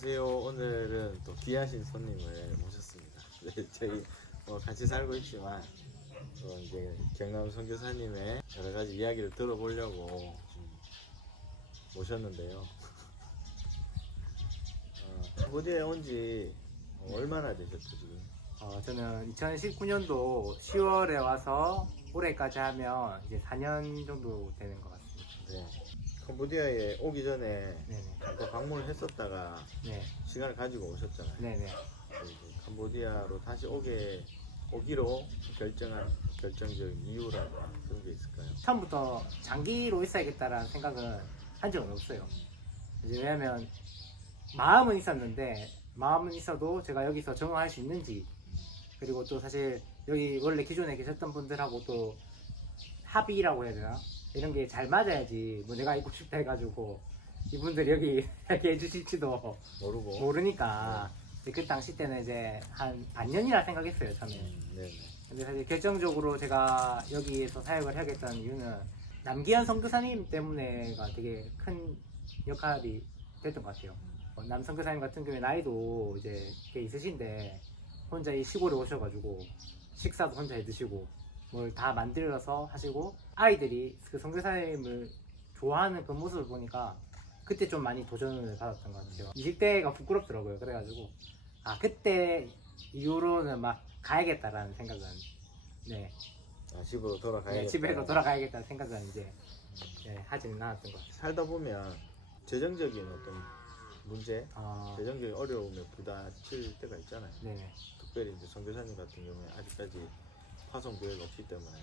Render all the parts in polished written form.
안녕하세요. 오늘은 또 귀하신 손님을 모셨습니다. 네, 저희 같이 살고 있지만 또 이제 경남 선교사님의 여러 가지 이야기를 들어보려고 모셨는데요. 캄보디아에 온 지 얼마나 되셨죠 지금? 저는 2019년도 10월에 와서 올해까지 하면 이제 4년 정도 되는 것 같습니다. 네. 캄보디아에 오기 전에 네네. 잠깐 방문을 했었다가 네. 시간을 가지고 오셨잖아요. 네네. 캄보디아로 다시 오기로 결정한 결정적인 이유라든가 그런 게 있을까요? 처음부터 장기로 있어야겠다라는 생각은 한 적은 없어요. 이제 왜냐면 마음은 있어도 제가 여기서 적응할 수 있는지, 그리고 또 사실 여기 원래 기존에 계셨던 분들하고 또 합의라고 해야 되나? 이런 게 잘 맞아야지 뭐 내가 있고 싶다 해가지고 이분들이 여기 이렇게 해주실지도 모르고. 모르니까 그 당시 때는 이제 한 반년이라 생각했어요 처음에. 네네. 근데 사실 결정적으로 제가 여기에서 사역을 하겠다는 이유는 남기현 선교사님 때문에가 되게 큰 역할이 됐던 것 같아요. 남 선교사님 같은 경우에 나이도 이제 꽤 있으신데 혼자 이 시골에 오셔가지고 식사도 혼자 해 드시고 뭘 다 만들어서 하시고 아이들이 그 선교사님을 좋아하는 그 모습을 보니까 그때 좀 많이 도전을 받았던 것 같아요. 20대가 부끄럽더라고요. 그래가지고 그때 이후로는 막 가야겠다라는 생각은 집으로 돌아가야겠다. 집에서 돌아가야겠다는 생각은 이제 하지는 않았던 것 같아요. 살다 보면 재정적인 어떤 문제, 재정적인 어려움에 부딪힐 때가 있잖아요. 네네. 특별히 이제 선교사님 같은 경우에 아직까지 파송 계획 없기 때문에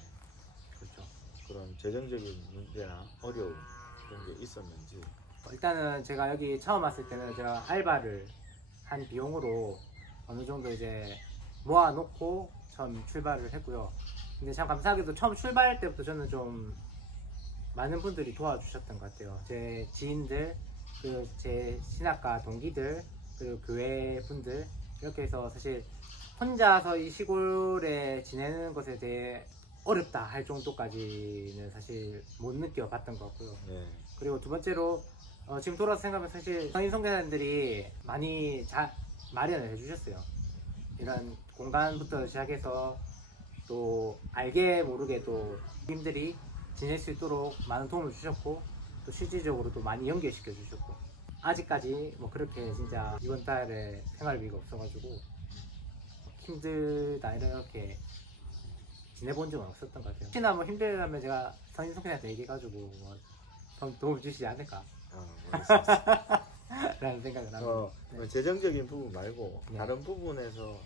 그렇죠. 그런 재정적인 문제나 어려움 그런 게 있었는지. 일단은 제가 여기 처음 왔을 때는 제가 알바를 한 비용으로 어느 정도 이제 모아놓고 처음 출발을 했고요. 근데 참 감사하게도 처음 출발할 때부터 저는 좀 많은 분들이 도와주셨던 것 같아요. 제 지인들, 그리고 제 신학과 동기들, 그리고 교회 분들, 이렇게 해서 사실 혼자서 이 시골에 지내는 것에 대해 어렵다 할 정도까지는 사실 못 느껴봤던 것 같고요. 네. 그리고 두 번째로 지금 돌아서 생각하면 사실 성인 선교사님들이 많이 마련을 해주셨어요. 이런 공간부터 시작해서 또 알게 모르게 또 님들이 지낼 수 있도록 많은 도움을 주셨고 또 실질적으로 또 많이 연결시켜 주셨고 아직까지 뭐 그렇게 진짜 이번 달에 생활비가 없어가지고 힘들다 이렇게 지내본 적은 없었던 것 같아요. 혹시나 뭐 힘들다면 제가 성인 선교사한테 얘기해가지고 뭐 도움 주시지 않을까 모르겠습니다. 라는 생각을 합니다. 네. 재정적인 부분 말고 네. 다른 부분에서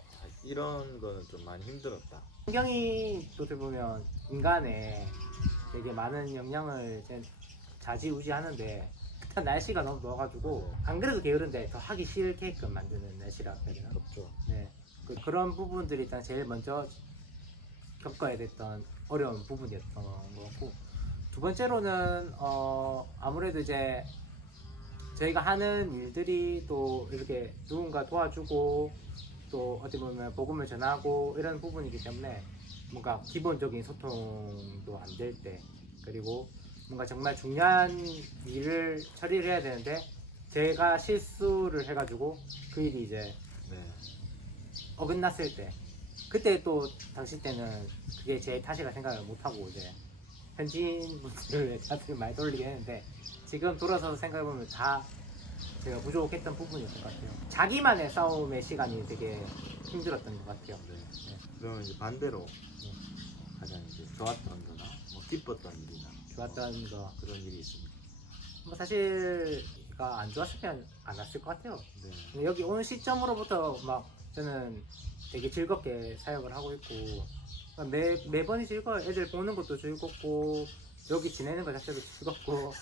이런 거는 좀 많이 힘들었다. 환경이 또 보면 인간에 되게 많은 영향을 좌지우지하는데 일단 날씨가 너무 더워가지고 안 그래도 게으른데 더 하기 싫게끔 만드는 날씨라 해야 되나? 덥죠. 네. 그런 부분들이 일단 제일 먼저 겪어야 됐던 어려운 부분이었던 것 같고, 두 번째로는 아무래도 이제 저희가 하는 일들이 또 이렇게 누군가 도와주고 또 어떻게 보면 복음을 전하고 이런 부분이기 때문에 뭔가 기본적인 소통도 안 될 때, 그리고 뭔가 정말 중요한 일을 처리를 해야 되는데 제가 실수를 해가지고 그 일이 이제 어긋났을 때, 그때 또 당시 때는 그게 제 탓이라 생각을 못하고 이제 현지인 분들을 탓을 많이 돌리게 했는데 지금 돌아서 생각해보면 다 제가 부족했던 부분이었던 것 같아요. 자기만의 싸움의 시간이 되게 힘들었던 것 같아요. 그러면 이제 반대로 가장 이제 좋았던 거나 뭐 기뻤던 일이나 좋았던 거 그런 일이 있습니다. 뭐 사실 안 좋았으면 안 왔을 것 같아요. 네. 근데 여기 오는 시점으로부터 막 저는 되게 즐겁게 사역을 하고 있고 매번이 즐거워요. 애들 보는 것도 즐겁고 여기 지내는 것 자체도 즐겁고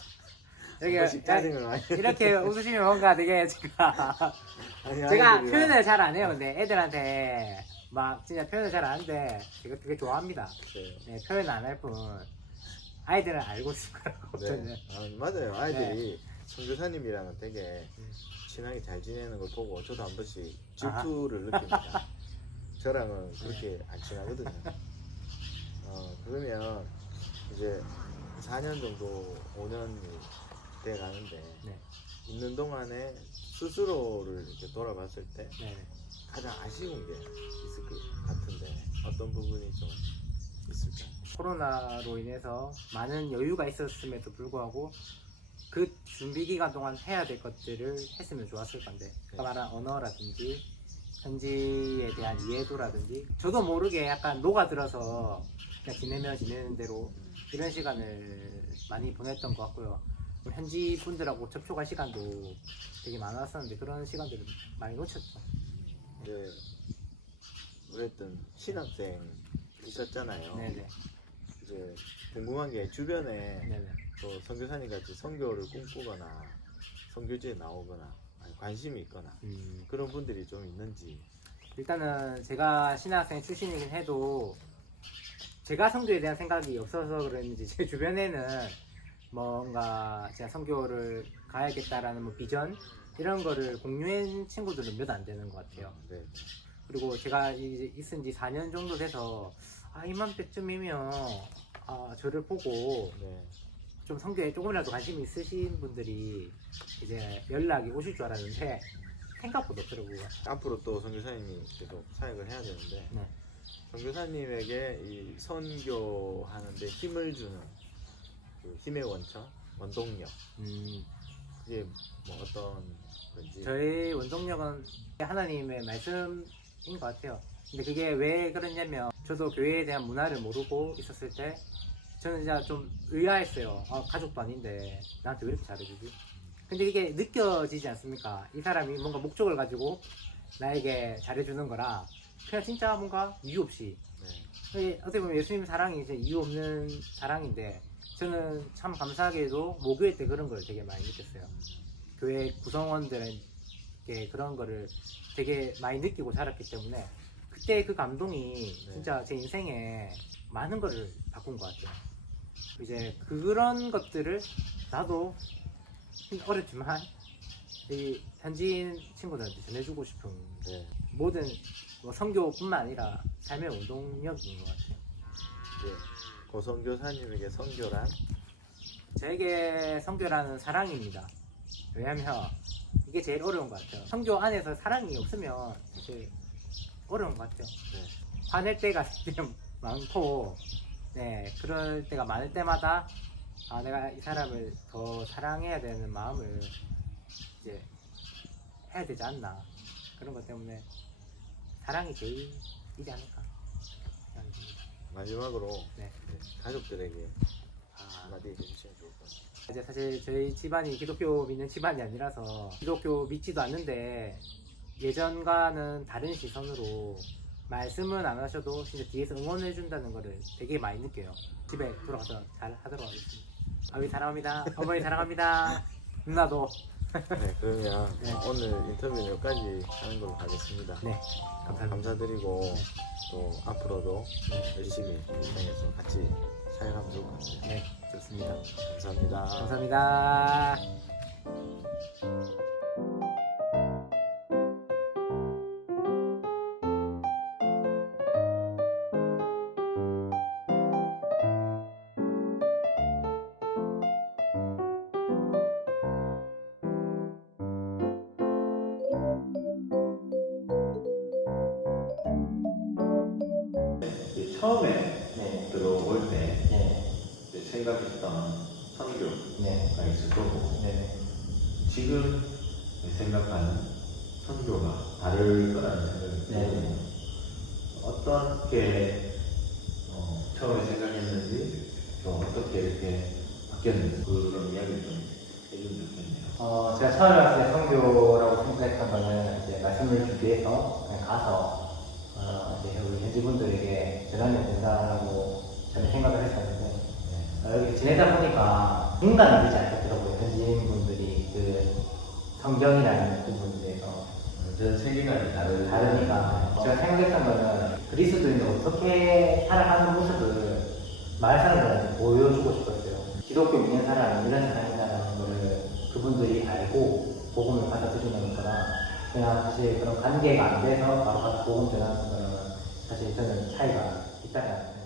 여기 짜증을 많이 이렇게 웃으시면 뭔가 되게 제가 표현을 잘 안 해요. 근데 애들한테 막 진짜 표현을 잘 안 하는데 제가 되게 좋아합니다. 네, 표현 안 할 뿐 아이들은 알고 있을 거라고 저는. 맞아요. 아이들이 선교사님이랑은 되게 친하게 잘 지내는 걸 보고 저도 한 번씩 질투를 느낍니다. 저랑은 그렇게 안 친하거든요. 그러면 이제 4년 정도 5년이 돼 가는데 있는 동안에 스스로를 이렇게 돌아봤을 때 네. 가장 아쉬운 게 있을 것 같은데 어떤 부분이 좀 있을까요? 코로나로 인해서 많은 여유가 있었음에도 불구하고 그 준비 기간 동안 해야 될 것들을 했으면 좋았을 건데 아까 말한 언어라든지 현지에 대한 이해도라든지 저도 모르게 약간 녹아들어서 그냥 지내면 지내는 대로 이런 시간을 많이 보냈던 것 같고요. 현지 분들하고 접촉할 시간도 되게 많았었는데 그런 시간들을 많이 놓쳤죠. 이제 어쨌든 신학생이셨잖아요. 네네. 이제 궁금한 게 주변에 네네. 또 선교사님 같이 선교를 꿈꾸거나 선교지에 나오거나 아니, 관심이 있거나 그런 분들이 좀 있는지. 일단은 제가 신학생 출신이긴 해도 제가 선교에 대한 생각이 없어서 그랬는지 제 주변에는 뭔가 제가 선교를 가야겠다라는 뭐 비전 이런 거를 공유한 친구들은 몇 안 되는 것 같아요. 네. 그리고 제가 이제 있은 지 4년 정도 돼서 이맘때쯤이면 저를 보고 네. 좀 선교에 조금이라도 관심이 있으신 분들이 이제 연락이 오실 줄 알았는데 생각보다 없더라고요. 앞으로 또 선교사님이 계속 사역을 해야 되는데 네. 선교사님에게 이 선교하는데 힘을 주는 그 힘의 원천, 원동력 그게 뭐 어떤 건지. 저희 원동력은 하나님의 말씀인 것 같아요. 근데 그게 왜 그러냐면 저도 교회에 대한 문화를 모르고 있었을 때 저는 진짜 좀 의아했어요. 가족도 아닌데 나한테 왜 이렇게 잘해주지? 근데 이게 느껴지지 않습니까? 이 사람이 뭔가 목적을 가지고 나에게 잘해주는 거라 그냥 진짜 뭔가 이유 없이 어떻게 보면 예수님 사랑이 이제 이유 없는 사랑인데 저는 참 감사하게도 모교회 때 그런 걸 되게 많이 느꼈어요. 교회 구성원들에게 그런 거를 되게 많이 느끼고 자랐기 때문에 그때 그 감동이 진짜 제 인생에 많은 거를 바꾼 것 같아요. 이제 그런 것들을 나도 어렵지만 이 현지인 친구들한테 전해주고 싶은 모든 뭐 선교뿐만 아니라 삶의 원동력인 것 같아요. 고선교사님에게 선교란? 저에게 선교라는 사랑입니다. 왜냐면 이게 제일 어려운 것 같아요. 선교 안에서 사랑이 없으면 사실 어려운 것 같아요. 화낼 때가 좀 많고 그럴 때가 많을 때마다 내가 이 사람을 더 사랑해야 되는 마음을 이제 해야 되지 않나 그런 것 때문에 사랑이 제일이지 않을까 생각이 듭니다. 마지막으로 네. 가족들에게 한마디 해주시면 좋을 것 같아요. 이제 사실 저희 집안이 기독교 믿는 집안이 아니라서 기독교 믿지도 않는데 예전과는 다른 시선으로 말씀은 안 하셔도 진짜 뒤에서 응원해 준다는 거를 되게 많이 느껴요. 집에 돌아가서 잘 하도록 하겠습니다. 아버지 사랑합니다. 어머니 사랑합니다. 누나도. 그러면 네. 오늘 인터뷰는 여기까지 하는 걸로 가겠습니다. 네, 감사합니다. 감사드리고 또 앞으로도 열심히 일상에서 같이 사역하면 좋을 것 같아요. 네, 좋습니다. 감사합니다. 감사합니다. 처음에 들어올 때 생각했던 선교가 있을 거고 지금 생각하는 선교가 다를 거라는 생각이 들고 어떻게 처음에 생각했는지 또 어떻게 이렇게 바뀌었는지 그런 이야기를 좀 해주면 좋겠네요. 제가 처음에 왔을 때 선교라고 생각했던 거는 이제 말씀을 준비해서 그냥 가서 이제 우리 현지분들에게 전하면 된다고 저는 생각을 했었는데 여기 지내다 보니까 인간이 되지 않겠더라고요. 현지인분들이 그 성경이라는 부분에 대해서 전 세계관이 다르니까 제가 생각했던 거는 그리스도인이 어떻게 살아가는 모습을 마을 사람들한테 보여주고 싶었어요. 기독교 믿는 사람은 이런 사람이라는 거를 그분들이 알고 복음을 받아들이는 거랑 그냥 사실 그런 관계가 안 돼서 바로 가서 복음 전하는 거는 사실 저는 차이가 있다고